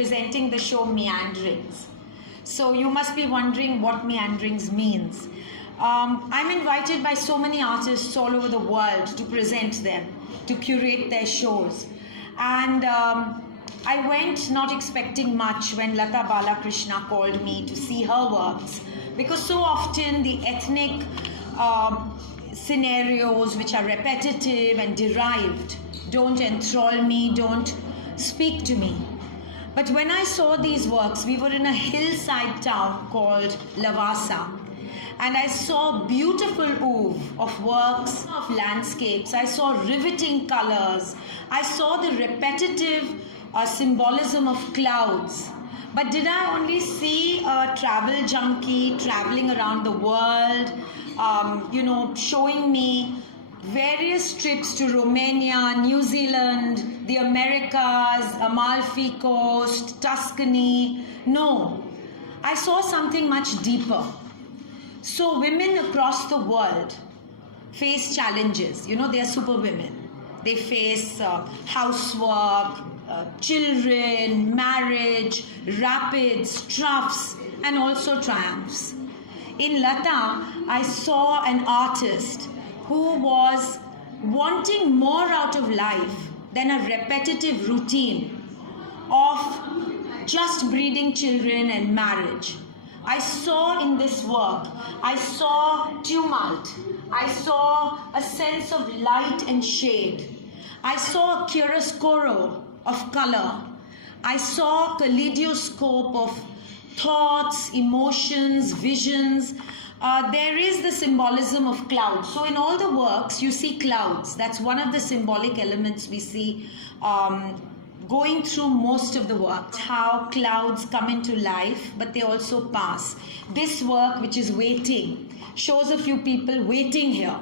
presenting the show Meanderings. So you must be wondering what Meanderings means. I'm invited by so many artists all over the world to present them, to curate their shows. And I went not expecting much when Lata Balakrishna called me to see her works, because so often the ethnic scenarios which are repetitive and derived don't enthrall me, don't speak to me. But when I saw these works, we were in a hillside town called Lavasa, and I saw beautiful oeuvre of works of landscapes. I saw riveting colors. I saw the repetitive symbolism of clouds. But did I only see a travel junkie traveling around the world, showing me various trips to Romania, New Zealand, the Americas, Amalfi Coast, Tuscany? No, I saw something much deeper. So women across the world face challenges. They are super women. They face housework, children, marriage, rapids, troughs, and also triumphs. In Lata, I saw an artist who was wanting more out of life than a repetitive routine of just breeding children and marriage. I saw in this work, I saw tumult, I saw a sense of light and shade, I saw a chiaroscuro of color, I saw a kaleidoscope of thoughts, emotions, visions. There is the symbolism of clouds. So in all the works, you see clouds. That's one of the symbolic elements we see going through most of the work. How clouds come into life, but they also pass. This work, which is Waiting, shows a few people waiting here.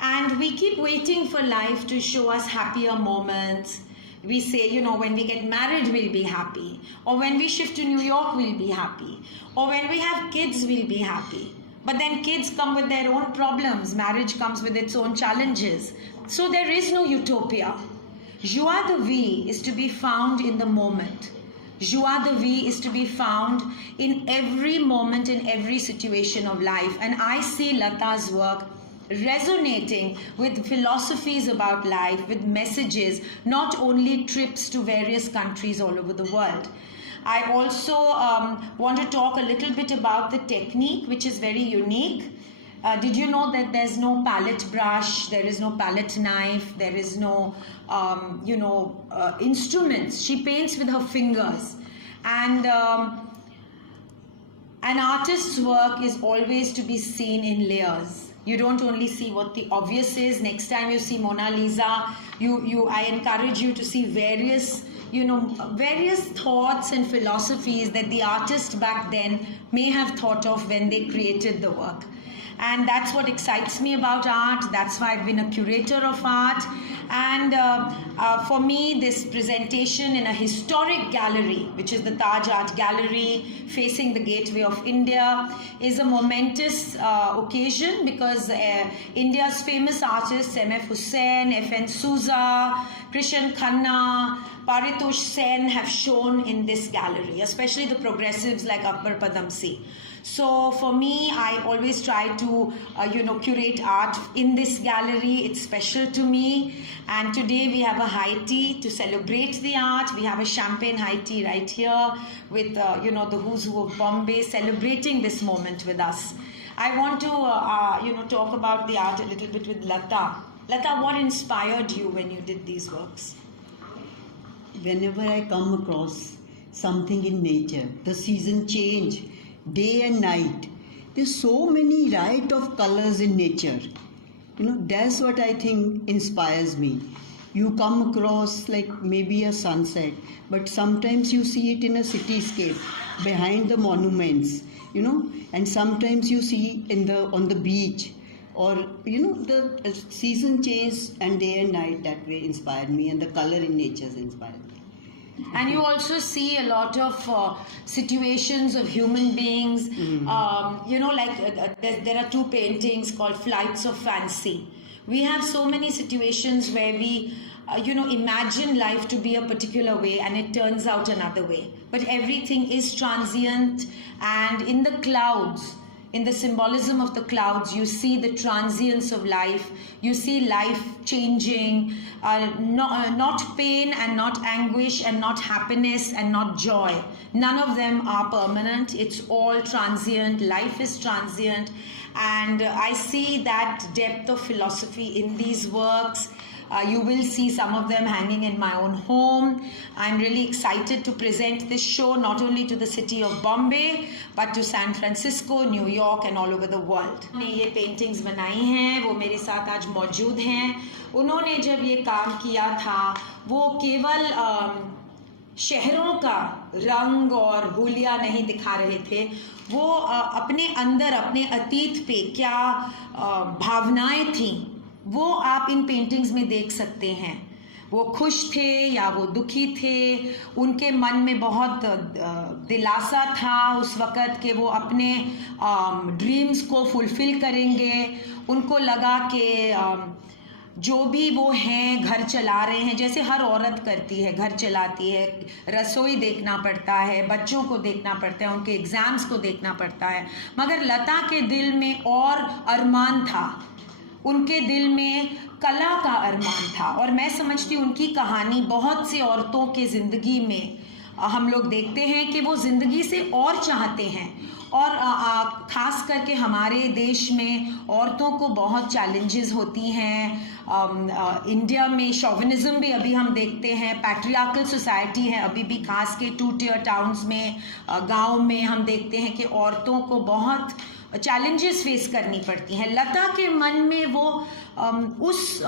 And we keep waiting for life to show us happier moments. We say, when we get married, we'll be happy. Or when we shift to New York, we'll be happy. Or when we have kids, we'll be happy. But then kids come with their own problems. Marriage comes with its own challenges. So there is no utopia. Joie de vie is to be found in the moment. Joie de vie is to be found in every moment, in every situation of life. And I see Lata's work resonating with philosophies about life, with messages, not only trips to various countries all over the world. I also want to talk a little bit about the technique, which is very unique. Did you know that there's no palette brush, there is no palette knife, there is no, instruments. She paints with her fingers. And an artist's work is always to be seen in layers. You don't only see what the obvious is. Next time you see Mona Lisa, I encourage you to see various thoughts and philosophies that the artist back then may have thought of when they created the work. And that's what excites me about art. That's why I've been a curator of art. And for me, this presentation in a historic gallery, which is the Taj Art Gallery facing the Gateway of India, is a momentous occasion because India's famous artists, M.F. Hussain, F.N. Souza, Krishan Khanna, Paritosh Sen have shown in this gallery, especially the progressives like Akbar Padamsee. So for me, I always try to, curate art in this gallery. It's special to me. And today we have a high tea to celebrate the art. We have a champagne high tea right here with, the who's who of Bombay celebrating this moment with us. I want to, talk about the art a little bit with Lata. Lata, what inspired you when you did these works? Whenever I come across something in nature, the season change, day and night, there's so many riot of colors in nature. That's what I think inspires me. You come across like maybe a sunset, but sometimes you see it in a cityscape behind the monuments, and sometimes you see on the beach, or the season change and day and night. That way inspired me, and the color in nature inspired me. And you also see a lot of situations of human beings. There are two paintings called Flights of Fancy. We have so many situations where we imagine life to be a particular way and it turns out another way. But everything is transient, and in the clouds, in the symbolism of the clouds, you see the transience of life. You see life changing, not pain and not anguish and not happiness and not joy. None of them are permanent. It's all transient. Life is transient. And I see that depth of philosophy in these works. You will see some of them hanging in my own home. I'm really excited to present this show not only to the city of Bombay but to San Francisco, New York and all over the world. ने ये paintings बनाई हैं, वो मेरे साथ आज मौजूद हैं. उन्होंने जब ये काम किया था वो केवल शहरों का रंग और हुलिया नहीं दिखा रहे थे. वो अपने अंदर, अपने अतीत पे क्या भावनाएं थीं वो आप इन पेंटिंग्स में देख सकते हैं. वो खुश थे या वो दुखी थे, उनके मन में बहुत दिलासा था उस वक़्त कि वो अपने ड्रीम्स को फुलफ़िल करेंगे. उनको लगा कि जो भी वो हैं घर चला रहे हैं, जैसे हर औरत करती है, घर चलाती है, रसोई देखना पड़ता है, बच्चों को देखना पड़ता है, उनके एग्ज़ाम्स को देखना पड़ता है. मगर लता के दिल में और अरमान था, उनके दिल में कला का अरमान था. और मैं समझती हूँ उनकी कहानी बहुत सी औरतों के ज़िंदगी में हम लोग देखते हैं कि वो ज़िंदगी से और चाहते हैं. और ख़ास करके हमारे देश में औरतों को बहुत चैलेंजेस होती हैं. इंडिया में शोविनिज़्म भी अभी हम देखते हैं, पैट्रियार्कल सोसाइटी है अभी भी, ख़ास के 2 tier टाउन्स में, गांव में हम देखते हैं कि औरतों को बहुत चैलेंजेस फेस करनी पड़ती हैं. लता के मन में वो उस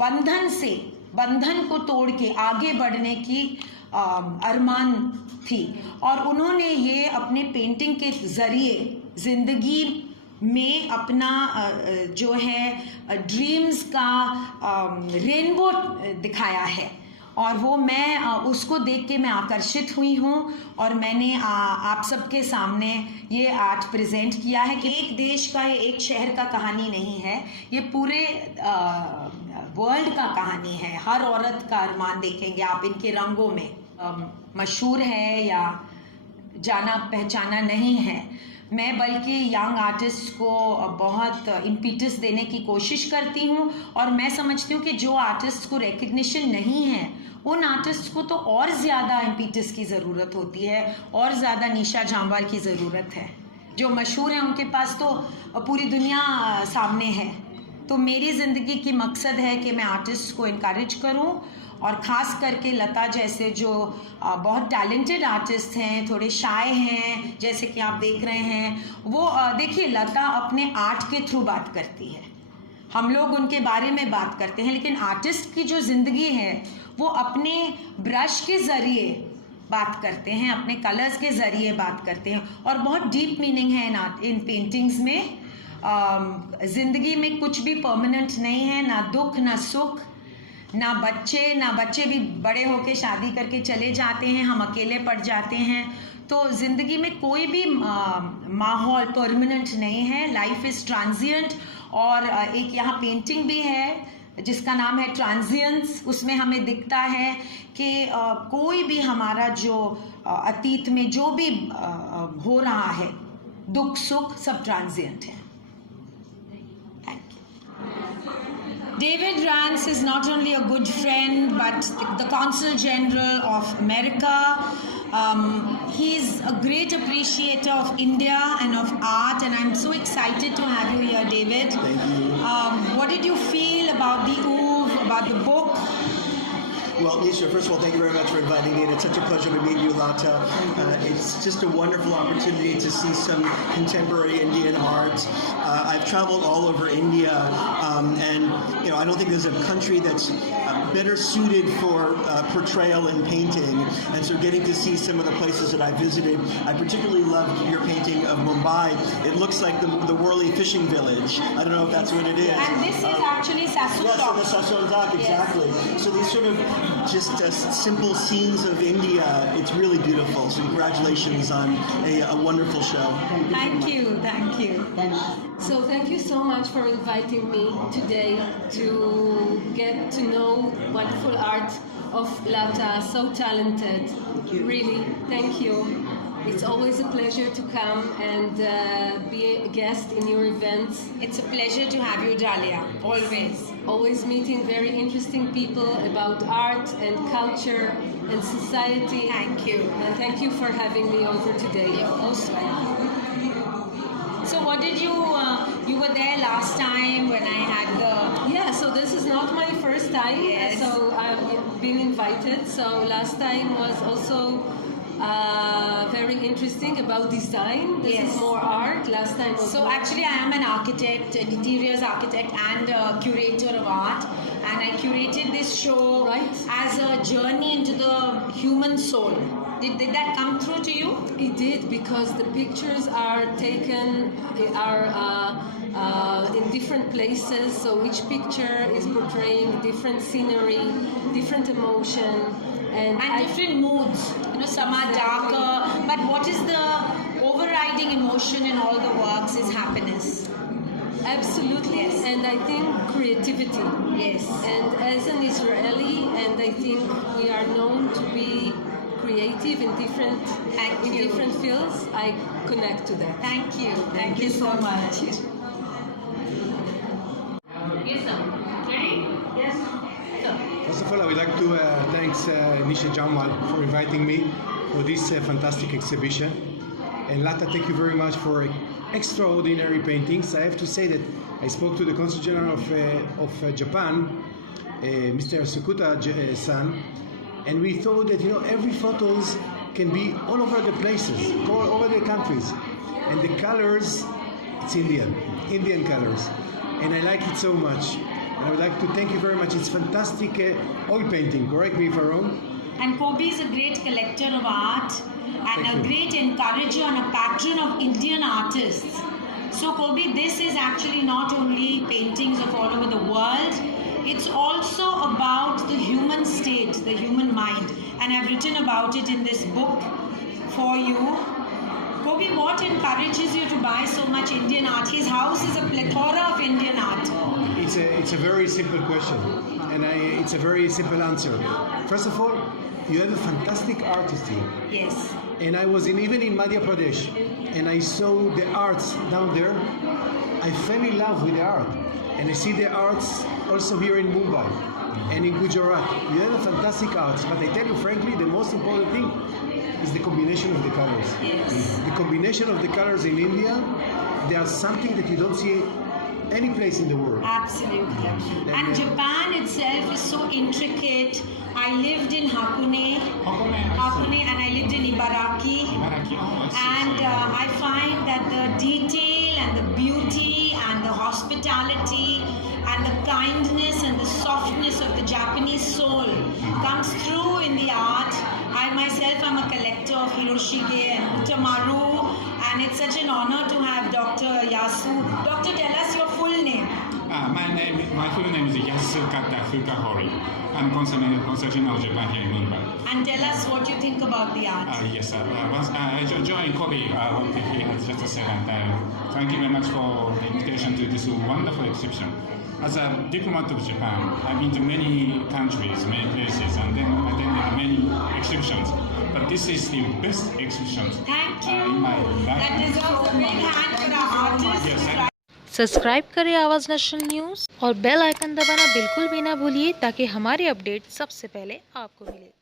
बंधन को तोड़ के आगे बढ़ने की अरमान थी. और उन्होंने ये अपने पेंटिंग के ज़रिए ज़िंदगी में अपना जो है ड्रीम्स का रेनबो दिखाया है. और वो मैं उसको देख के मैं आकर्षित हुई हूँ और मैंने आप सबके सामने ये आर्ट प्रेजेंट किया है कि एक देश का, एक शहर का कहानी नहीं है, ये पूरे वर्ल्ड का कहानी है. हर औरत का अरमान देखेंगे आप इनके रंगों में. मशहूर है या जाना पहचाना नहीं है, मैं बल्कि यंग आर्टिस्ट को बहुत इम्पीटस देने की कोशिश करती हूँ. और मैं समझती हूँ कि जो आर्टिस्ट को रिकग्निशन नहीं है उन आर्टिस्ट को तो और ज़्यादा इम्पीटस की ज़रूरत होती है, और ज़्यादा निशा जामवाल की ज़रूरत है. जो मशहूर हैं उनके पास तो पूरी दुनिया सामने है. तो मेरी ज़िंदगी की मकसद है कि मैं आर्टिस्ट को इनकरेज करूँ, और ख़ास करके लता जैसे जो बहुत टैलेंटेड आर्टिस्ट हैं, थोड़े शाय हैं, जैसे कि आप देख रहे हैं. वो देखिए, लता अपने आर्ट के थ्रू बात करती है, हम लोग उनके बारे में बात करते हैं, लेकिन आर्टिस्ट की जो ज़िंदगी है वो अपने ब्रश के ज़रिए बात करते हैं, अपने कलर्स के ज़रिए बात करते हैं. और बहुत डीप मीनिंग है इन पेंटिंग्स में. ज़िंदगी में कुछ भी परमानेंट नहीं है, ना दुख ना सुख, ना बच्चे भी बड़े होके शादी करके चले जाते हैं, हम अकेले पड़ जाते हैं. तो ज़िंदगी में कोई भी माहौल परमानेंट नहीं है, लाइफ इज़ ट्रांजिएंट. और एक यहाँ पेंटिंग भी है जिसका नाम है ट्रांजिएंस. उसमें हमें दिखता है कि कोई भी हमारा जो अतीत में जो भी हो रहा है, दुख सुख सब ट्रांजिएंट है. David Rance is not only a good friend but the Consul General of America. He's a great appreciator of India and of art, and I'm so excited to have you here, David. Thank you. What did you feel about the oeuvre, about the book? Well, Nisha, first of all, thank you very much for inviting me, and it's such a pleasure to meet you, Lata. It's just a wonderful opportunity to see some contemporary Indian art. I've traveled all over India, and I don't think there's a country that's better suited for portrayal in painting. And so, getting to see some of the places that I visited, I particularly loved your painting of Mumbai. It looks like the Worli fishing village. I don't know if that's what it is. And this is actually Sasu Yes, on the Sassoon Dock, exactly. So these sort of just simple scenes of India, it's really beautiful. So congratulations on a wonderful show. Thank you. Thank you. Thank you. So thank you so much for inviting me today to get to know wonderful art of Lata, so talented. you. Really, thank you. It's always a pleasure to come and be a guest in your events. It's a pleasure to have you, Dalia. Always. Always meeting very interesting people about art and culture and society. Thank you. And thank you for having me over today. You're most welcome. So what did you were there last time when I had the... Yeah, so this is not my first time. Yes. So I've been invited. So last time was also very interesting about design. This Yes. is more art. Last time was So more- actually I am an architect, an interiors architect and a curator of art, and I curated this show Right. as a journey into the human soul. Did that come through to you? It did, because the pictures are taken in different places. So each picture is portraying different scenery, different emotion, and Different moods. Some are darker, but what is the overriding emotion in all the works is happiness. Absolutely, Yes. and I think creativity. Yes. And as an Israeli, and I think we are known to be creative in different fields, I connect to that. Thank you. Thank you so much. First of all, I would like to thank Nisha JamVwal for inviting me for this fantastic exhibition. And Lata, thank you very much for extraordinary paintings. I have to say that I spoke to the Consul General of Japan, Mr. Sukuta-san, and we thought that every photos can be all over the places, all over the countries, and the colors, it's Indian colors, and I like it so much. And I would like to thank you very much. It's fantastic oil painting. Correct me if I'm wrong. And Kobe is a great collector of art and Thank a you. great encourager and a patron of Indian artists. So Kobe, this is actually not only paintings of all over the world, it's also about the human state, the human mind. And I've written about it in this book for you. Kobe, what encourages you to buy so much Indian art? His house is a plethora of Indian art. It's a very simple question, and it's a very simple answer. First of all, you have a fantastic artist here. Yes. And I was even in Madhya Pradesh, and I saw the arts down there. I fell in love with the art, and I see the arts also here in Mumbai and in Gujarat. You have a fantastic arts, but I tell you frankly, the most important thing is the combination of the colors. Yes. The combination of the colors in India, they are something that you don't see any place in the world. Absolutely. And Japan itself is so intricate. I lived in Hakone, and I lived in Ibaraki. And I find that the detail and the beauty and the hospitality and the kindness and the softness of the Japanese soul comes through in the art. I myself am a collector of Hiroshige and Utamaru, and it's such an honor to have Dr. Yasu. Doctor, tell us your full name. My full name is Yasukata Fukahori. I'm Consul General of Japan here in Mumbai. And tell us what you think about the art. Yes, I joined Kobe what he has just said, and thank you very much for the invitation to this wonderful exhibition. As a diplomat of Japan, I've been to many countries, many places, and then attended many exhibitions. But this is the best exhibition Thank you. in my life. That deserves a big hand for our artists. Yes, subscribe करें आवाज़ national news और bell icon दबाना बिल्कुल भी ना भूलिए ताकि हमारे अपडेट सबसे पहले आपको मिले।